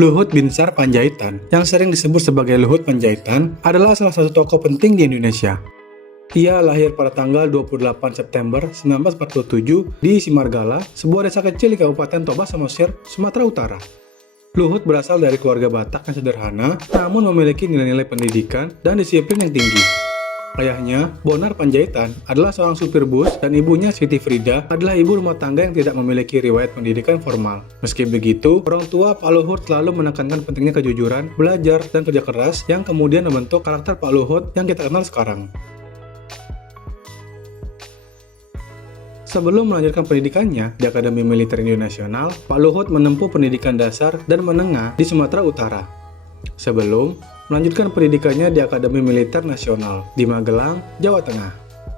Luhut Binsar Panjaitan, yang sering disebut sebagai Luhut Panjaitan, adalah salah satu tokoh penting di Indonesia. Ia lahir pada tanggal 28 September 1947 di Simargala, sebuah desa kecil di Kabupaten Toba Samosir, Sumatera Utara. Luhut berasal dari keluarga Batak yang sederhana, namun memiliki nilai-nilai pendidikan dan disiplin yang tinggi. Ayahnya, Bonar Panjaitan, adalah seorang supir bus dan ibunya, Siti Frida, adalah ibu rumah tangga yang tidak memiliki riwayat pendidikan formal. Meski begitu, orang tua Pak Luhut selalu menekankan pentingnya kejujuran, belajar, dan kerja keras yang kemudian membentuk karakter Pak Luhut yang kita kenal sekarang. Sebelum melanjutkan pendidikannya di Akademi Militer Nasional, Pak Luhut menempuh pendidikan dasar dan menengah di Sumatera Utara. Sebelum melanjutkan pendidikannya di Akademi Militer Nasional di Magelang, Jawa Tengah.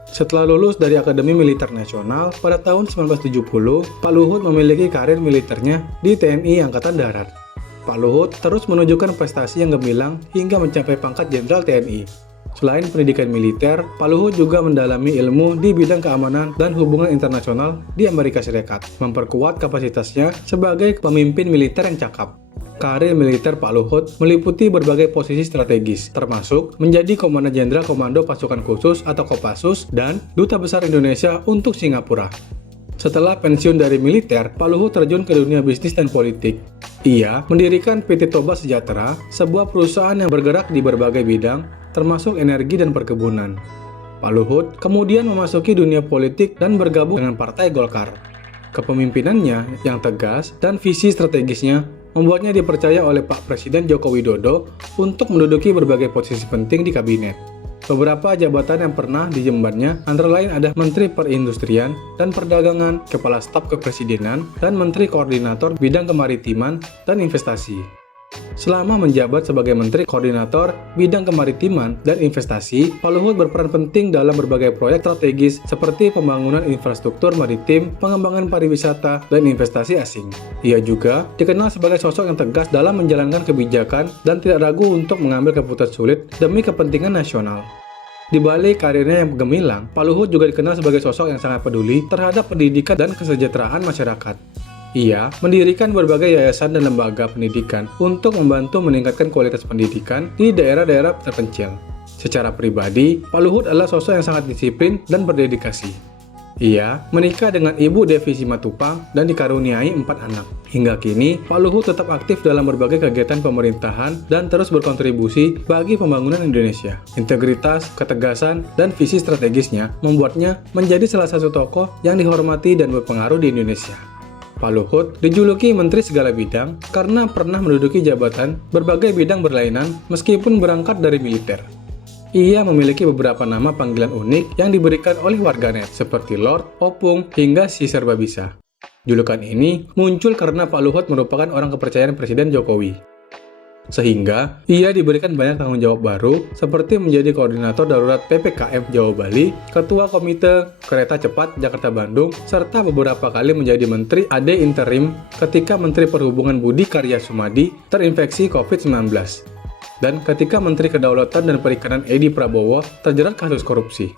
Setelah lulus dari Akademi Militer Nasional pada tahun 1970, Pak Luhut memiliki karir militernya di TNI Angkatan Darat. Pak Luhut terus menunjukkan prestasi yang gemilang hingga mencapai pangkat Jenderal TNI. Selain pendidikan militer, Pak Luhut juga mendalami ilmu di bidang keamanan dan hubungan internasional di Amerika Serikat, memperkuat kapasitasnya sebagai pemimpin militer yang cakap. Karir militer Pak Luhut meliputi berbagai posisi strategis, termasuk menjadi Komandan Jenderal Komando Pasukan Khusus atau Kopassus dan Duta Besar Indonesia untuk Singapura. Setelah pensiun dari militer, Pak Luhut terjun ke dunia bisnis dan politik. Ia mendirikan PT Toba Sejahtera, sebuah perusahaan yang bergerak di berbagai bidang, termasuk energi dan perkebunan. Pak Luhut kemudian memasuki dunia politik dan bergabung dengan Partai Golkar. Kepemimpinannya yang tegas dan visi strategisnya membuatnya dipercaya oleh Pak Presiden Joko Widodo untuk menduduki berbagai posisi penting di kabinet. Beberapa jabatan yang pernah diembannya antara lain ada Menteri Perindustrian dan Perdagangan, Kepala Staf Kepresidenan, dan Menteri Koordinator Bidang Kemaritiman dan Investasi. Selama menjabat sebagai Menteri Koordinator Bidang Kemaritiman dan Investasi, Pak Luhut berperan penting dalam berbagai proyek strategis seperti pembangunan infrastruktur maritim, pengembangan pariwisata, dan investasi asing. Ia juga dikenal sebagai sosok yang tegas dalam menjalankan kebijakan dan tidak ragu untuk mengambil keputusan sulit demi kepentingan nasional. Di balik karirnya yang gemilang, Pak Luhut juga dikenal sebagai sosok yang sangat peduli terhadap pendidikan dan kesejahteraan masyarakat. Ia mendirikan berbagai yayasan dan lembaga pendidikan untuk membantu meningkatkan kualitas pendidikan di daerah-daerah terpencil. Secara pribadi, Pak Luhut adalah sosok yang sangat disiplin dan berdedikasi. Ia menikah dengan Ibu Devi Simatupang dan dikaruniai 4 anak. Hingga kini, Pak Luhut tetap aktif dalam berbagai kegiatan pemerintahan dan terus berkontribusi bagi pembangunan Indonesia. Integritas, ketegasan, dan visi strategisnya membuatnya menjadi salah satu tokoh yang dihormati dan berpengaruh di Indonesia. Pak Luhut dijuluki Menteri Segala Bidang karena pernah menduduki jabatan berbagai bidang berlainan meskipun berangkat dari militer. Ia memiliki beberapa nama panggilan unik yang diberikan oleh warganet seperti Lord, Opung, hingga Si Serbabisa. Julukan ini muncul karena Pak Luhut merupakan orang kepercayaan Presiden Jokowi. Sehingga ia diberikan banyak tanggung jawab baru seperti menjadi koordinator darurat PPKM Jawa Bali, ketua komite kereta cepat Jakarta-Bandung, serta beberapa kali menjadi menteri AD interim ketika Menteri Perhubungan Budi Karya Sumadi terinfeksi COVID-19 dan ketika Menteri Kedaulatan dan Perikanan Edi Prabowo terjerat kasus korupsi.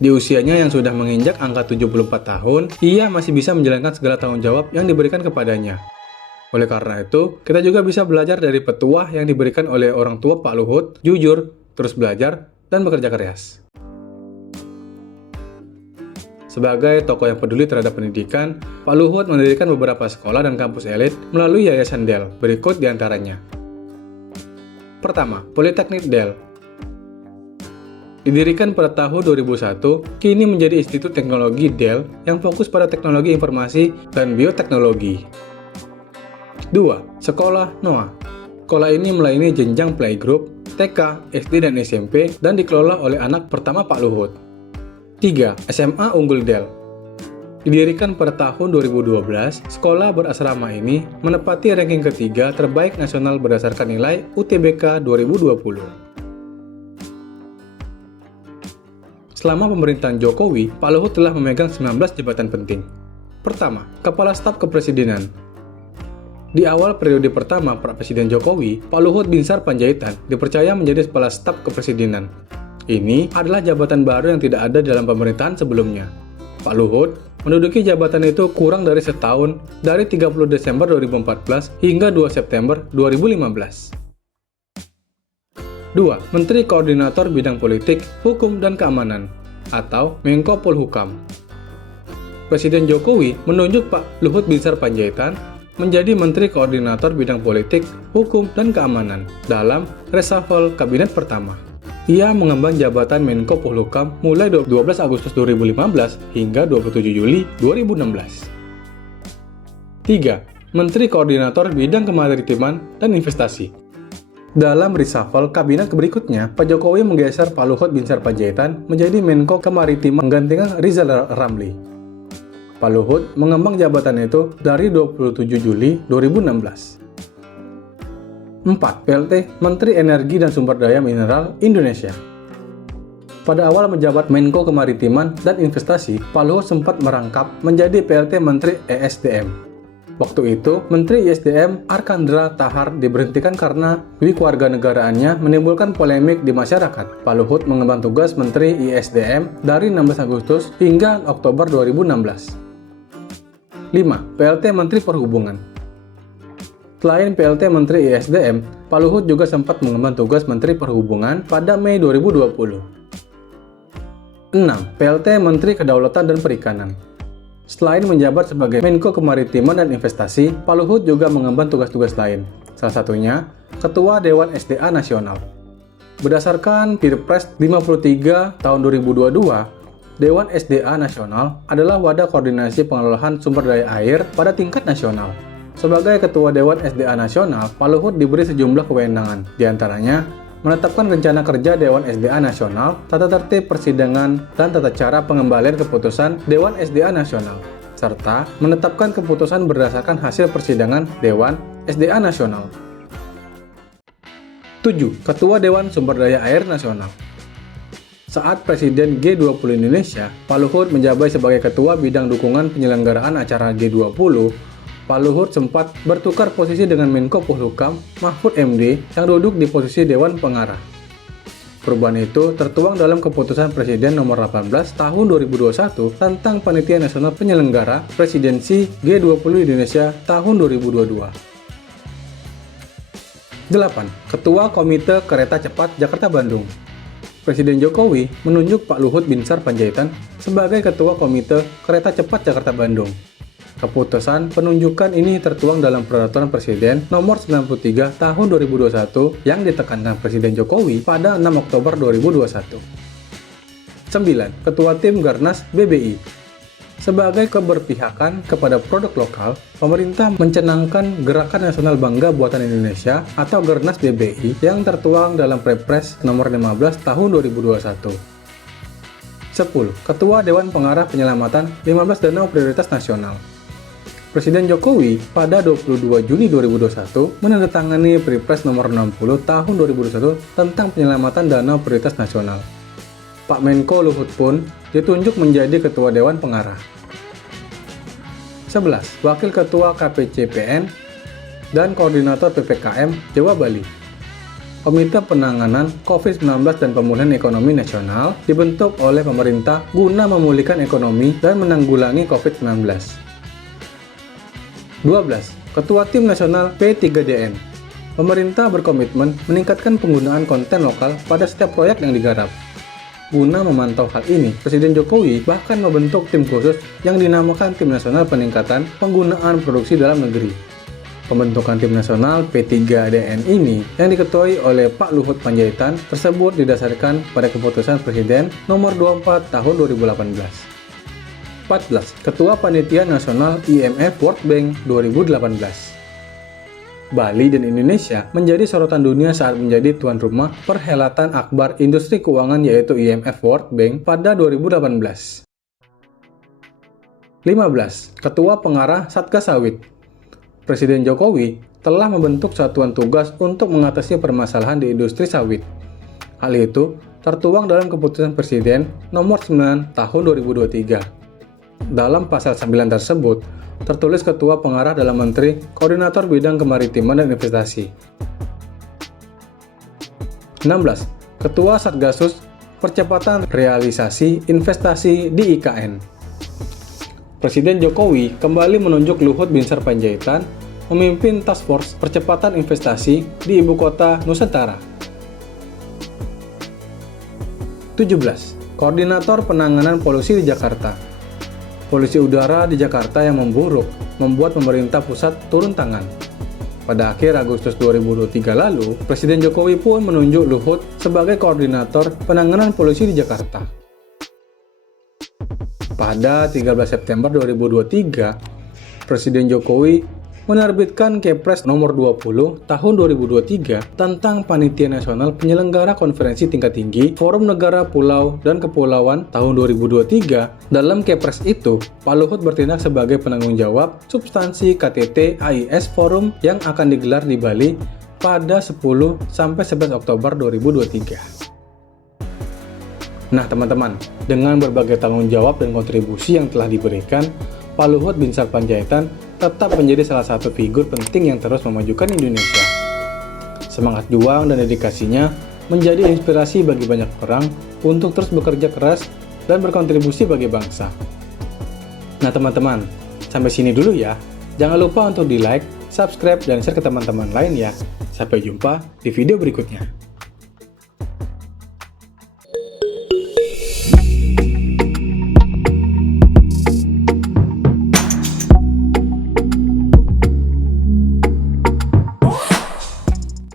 Di usianya yang sudah menginjak angka 74 tahun, ia masih bisa menjalankan segala tanggung jawab yang diberikan kepadanya. Oleh karena itu, kita juga bisa belajar dari petuah yang diberikan oleh orang tua Pak Luhut, jujur, terus belajar, dan bekerja keras. Sebagai tokoh yang peduli terhadap pendidikan, Pak Luhut mendirikan beberapa sekolah dan kampus elit melalui Yayasan Del, berikut diantaranya. Pertama, Politeknik Del. Didirikan pada tahun 2001, kini menjadi Institut Teknologi Del yang fokus pada teknologi informasi dan bioteknologi. 2. Sekolah Noah. Sekolah ini melayani jenjang playgroup, TK, SD, dan SMP dan dikelola oleh anak pertama Pak Luhut. 3. SMA Unggul Del. Didirikan pada tahun 2012, sekolah berasrama ini menepati ranking ketiga terbaik nasional berdasarkan nilai UTBK 2020. Selama pemerintahan Jokowi, Pak Luhut telah memegang 19 jabatan penting. Pertama, Kepala Staf Kepresidenan. Di awal periode pertama Presiden Jokowi, Pak Luhut Binsar Panjaitan dipercaya menjadi Kepala Staf Kepresidenan. Ini adalah jabatan baru yang tidak ada dalam pemerintahan sebelumnya. Pak Luhut menduduki jabatan itu kurang dari setahun dari 30 Desember 2014 hingga 2 September 2015. 2. Menteri Koordinator Bidang Politik, Hukum, dan Keamanan atau Menko Polhukam. Presiden Jokowi menunjuk Pak Luhut Binsar Panjaitan menjadi Menteri Koordinator Bidang Politik, Hukum, dan Keamanan dalam reshuffle kabinet pertama. Ia mengemban jabatan Menko Polhukam mulai 12 Agustus 2015 hingga 27 Juli 2016. 3. Menteri Koordinator Bidang Kemaritiman dan Investasi. Dalam reshuffle kabinet berikutnya, Pak Jokowi menggeser Pak Luhut Binsar Panjaitan menjadi Menko Kemaritiman menggantikan Rizal Ramli. Pak Luhut mengembang jabatan itu dari 27 Juli 2016. 4. PLT Menteri Energi dan Sumber Daya Mineral Indonesia. Pada awal menjabat Menko Kemaritiman dan Investasi, Pak Luhut sempat merangkap menjadi PLT Menteri ESDM. Waktu itu, Menteri ISDM Archandra Tahar diberhentikan karena kewarganegaraannya menimbulkan polemik di masyarakat. Pak Luhut mengemban tugas Menteri ISDM dari 16 Agustus hingga Oktober 2016. 5. PLT Menteri Perhubungan. Selain PLT Menteri ISDM, Pak Luhut juga sempat mengemban tugas Menteri Perhubungan pada Mei 2020. 6. PLT Menteri Kedaulatan dan Perikanan. Selain menjabat sebagai Menko Kemaritiman dan Investasi, Pak Luhut juga mengemban tugas-tugas lain. Salah satunya, Ketua Dewan SDA Nasional. Berdasarkan Perpres 53 tahun 2022, Dewan SDA Nasional adalah wadah koordinasi pengelolaan sumber daya air pada tingkat nasional. Sebagai Ketua Dewan SDA Nasional, Pak Luhut diberi sejumlah kewenangan, diantaranya menetapkan rencana kerja Dewan SDA Nasional, tata tertib persidangan, dan tata cara pengembalian keputusan Dewan SDA Nasional, serta menetapkan keputusan berdasarkan hasil persidangan Dewan SDA Nasional. 7. Ketua Dewan Sumber Daya Air Nasional. Saat Presiden G20 Indonesia, Pak Luhut menjabat sebagai Ketua Bidang Dukungan Penyelenggaraan Acara G20, Pak Luhut sempat bertukar posisi dengan Menko Polhukam Mahfud MD yang duduk di posisi Dewan Pengarah. Perubahan itu tertuang dalam Keputusan Presiden Nomor 18 Tahun 2021 tentang Panitia Nasional Penyelenggara Presidensi G20 Indonesia tahun 2022. 8. Ketua Komite Kereta Cepat Jakarta-Bandung. Presiden Jokowi menunjuk Pak Luhut Binsar Panjaitan sebagai Ketua Komite Kereta Cepat Jakarta-Bandung. Keputusan penunjukan ini tertuang dalam Peraturan Presiden Nomor 93 Tahun 2021 yang ditekankan Presiden Jokowi pada 6 Oktober 2021. 9. Ketua Tim Garnas BBI. Sebagai keberpihakan kepada produk lokal, pemerintah mencanangkan Gerakan Nasional Bangga Buatan Indonesia atau Gernas BBI yang tertuang dalam Perpres Nomor 15 Tahun 2021. 10. Ketua Dewan Pengarah Penyelamatan 15 Danau Prioritas Nasional. Presiden Jokowi pada 22 Juni 2021 menandatangani Perpres Nomor 60 Tahun 2021 tentang penyelamatan danau prioritas nasional. Pak Menko Luhut pun ditunjuk menjadi Ketua Dewan Pengarah. 11. Wakil Ketua KPCPN dan Koordinator PPKM Jawa Bali. Komite Penanganan COVID-19 dan Pemulihan Ekonomi Nasional dibentuk oleh pemerintah guna memulihkan ekonomi dan menanggulangi COVID-19. 12. Ketua Tim Nasional P3DN. Pemerintah berkomitmen meningkatkan penggunaan konten lokal pada setiap proyek yang digarap. Guna memantau hal ini, Presiden Jokowi bahkan membentuk tim khusus yang dinamakan Tim Nasional Peningkatan Penggunaan Produksi Dalam Negeri. Pembentukan Tim Nasional P3DN ini yang diketuai oleh Pak Luhut Panjaitan tersebut didasarkan pada Keputusan Presiden Nomor 24 Tahun 2018. 14. Ketua Panitia Nasional IMF World Bank 2018. Bali dan Indonesia menjadi sorotan dunia saat menjadi tuan rumah perhelatan akbar industri keuangan yaitu IMF World Bank pada 2018. 15. Ketua Pengarah Satgas Sawit. Presiden Jokowi telah membentuk satuan tugas untuk mengatasi permasalahan di industri sawit. Hal itu tertuang dalam Keputusan Presiden Nomor 9 Tahun 2023. Dalam pasal 9 tersebut, tertulis Ketua Pengarah dalam Menteri Koordinator Bidang Kemaritiman dan Investasi. 16. Ketua Satgasus Percepatan Realisasi Investasi di IKN. Presiden Jokowi kembali menunjuk Luhut Binsar Panjaitan memimpin Task Force Percepatan Investasi di Ibu Kota Nusantara. 17. Koordinator Penanganan Polusi di Jakarta. Polusi udara di Jakarta yang memburuk membuat pemerintah pusat turun tangan. Pada akhir Agustus 2023 lalu, Presiden Jokowi pun menunjuk Luhut sebagai koordinator penanganan polusi di Jakarta. Pada 13 September 2023, Presiden Jokowi menerbitkan Kepres nomor 20 tahun 2023 tentang Panitia Nasional Penyelenggara Konferensi Tingkat Tinggi Forum Negara Pulau dan Kepulauan tahun 2023. Dalam Kepres itu, Pak Luhut bertindak sebagai penanggung jawab substansi KTT AIS Forum yang akan digelar di Bali pada 10-11 Oktober 2023. Nah teman-teman, dengan berbagai tanggung jawab dan kontribusi yang telah diberikan, Pak Luhut Binsar Panjaitan tetap menjadi salah satu figur penting yang terus memajukan Indonesia. Semangat juang dan dedikasinya menjadi inspirasi bagi banyak orang untuk terus bekerja keras dan berkontribusi bagi bangsa. Nah teman-teman, sampai sini dulu ya. Jangan lupa untuk di like, subscribe, dan share ke teman-teman lain ya. Sampai jumpa di video berikutnya.